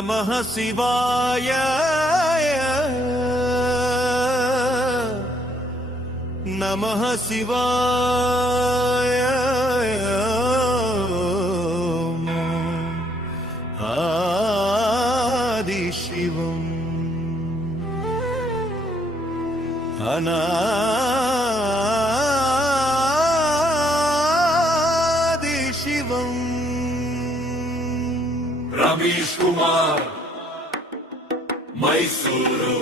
నమః శివాయ నమః శివాయ ఆది శివం అనాది శివం. రమేష్ కుమార్, మైసూరు.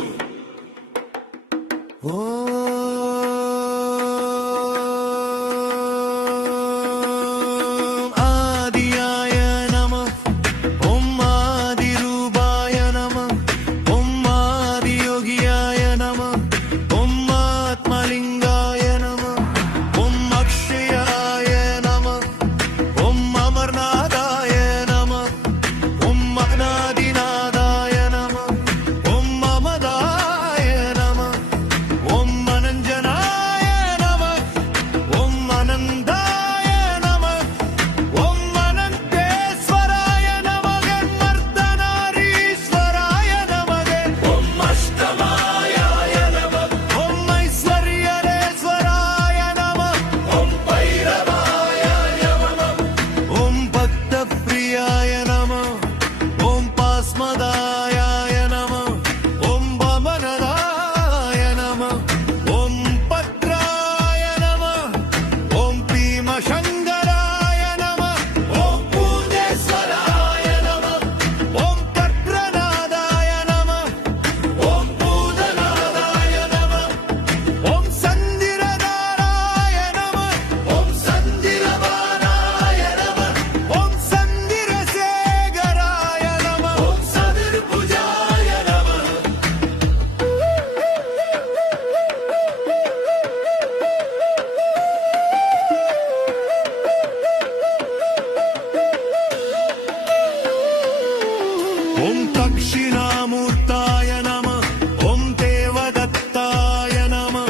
ఓం దక్షిణామూర్తాయ నమః. ఓం దేవదత్తాయ నమః.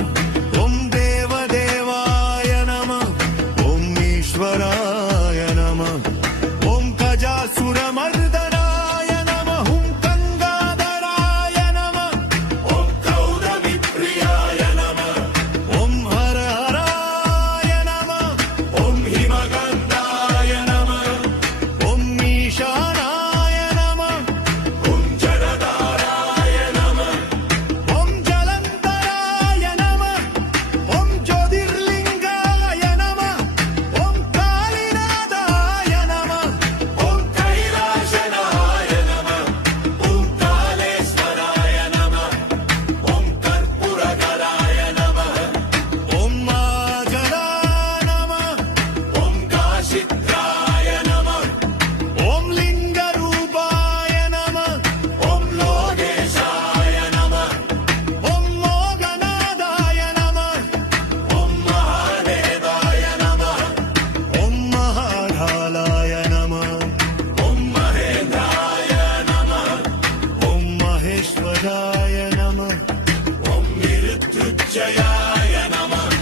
ఓం దేవదేవాయ నమః. ఓం ఈశ్వరాయ నమః. ఓం గజాసురమర్దనాయ నమః. ఓం గంగాధరాయ నమః. ఓం గౌరవి ప్రియాయ నమః. ఓం హర హరాయ నమః. ఓం హిమగంధాయ నమః. ఓం ఈశాన జయాయ నమః.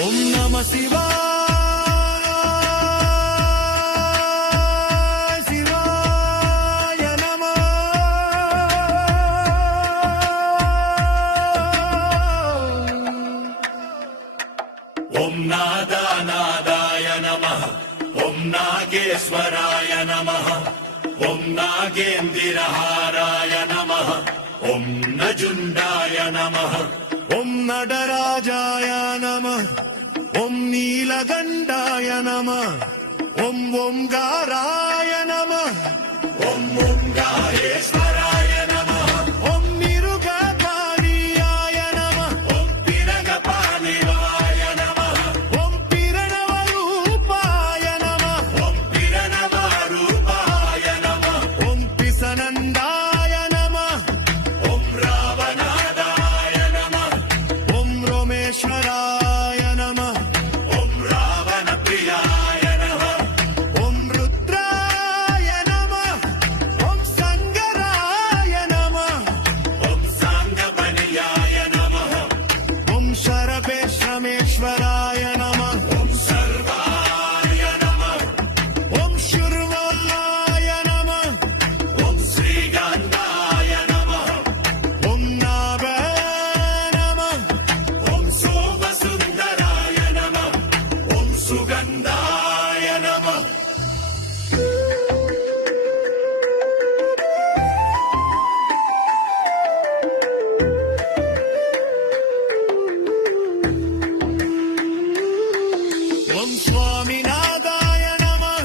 ఓం నమః శివాయ శివాయ నమః. ఓం నాదానాదాయ నమః. ఓం నాగేశ్వరాయ నమః. ఓం నాగేంద్రహారాయ నమః. ఓం నజుండాయ నమః. ఓం నటరాజాయ నమః. ఓం నీలకంఠాయ నమః. ఓం ఓంకారాయ నమః. ఓం ఓంకారేశ్వరాయ నమః. ఓం నిరుగపానీయాయ నమః. ఓం పిరగపానివాయ నమః. ఓం పిరణవరూపాయ నమః. ఓం పిరణవరూపాయ నమః. ఓం పిసనందాయ నమః. ఓం రావణాదాయ నమః. ఓం రోమేశ్వరాయ నమః. ఓం రావణ ప్రియాయ నమః. ఓం రుద్రాయ నమః. ఓం సంగరాయ परमेश्वराय नमः ॐ सर्वाय नमः ॐ शूर्वाय नमः ॐ श्रीगन्धाय नमः ॐ नाभे नमः ॐ सोमसुन्दराय नमः ॐ सुगन्धाय नमः ॐ स्वामिनाथाय नमः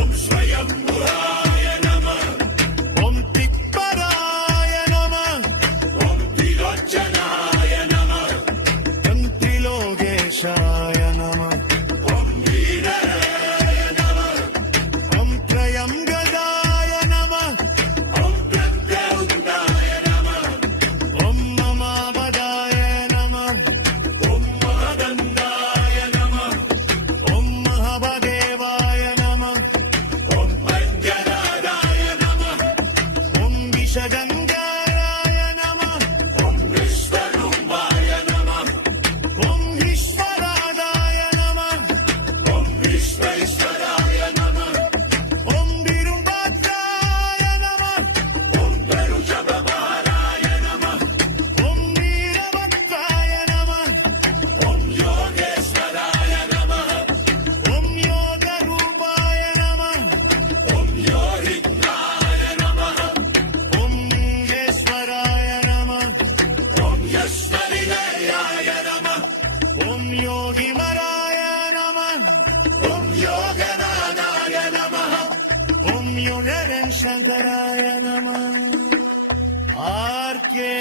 ॐ स्वयंभुराय नमः ॐ तिक्पराय नमः ॐ त्रिलोचनाय नमः ॐ त्रिलोकेशाय नमः ॐ वीराय नमः ॐ त्रयंगदाय नमः ॐ प्रत्यौदाय नमः ॐ ममापदाय नमः ॐ महदन्दाय नमः ॐ महाभदेवाय नमः ॐ पञ्चनादाय नमः ॐ विषगङ्गाराय नमः ॐ विश्वरूपाय नमः ॐ ईश्वरादाय नमः ॐ विश्वेश्वराय नमः ॐ विरुपात्राय नमः ॐ वरुषभवाराय नमः ॐ वीरभद्राय नमः ॐ योगेश्वराय नमः ॐ योगरूपाय नमः ॐ योगित्राय नमः ॐ योगेश्वराय नमः ॐ यश्वरिनयाय नमः ॐ योगिमराय नमः ॐ योगनादाय नमः ॐ योगेन शंकराय नमः आर्के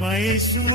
मैसूर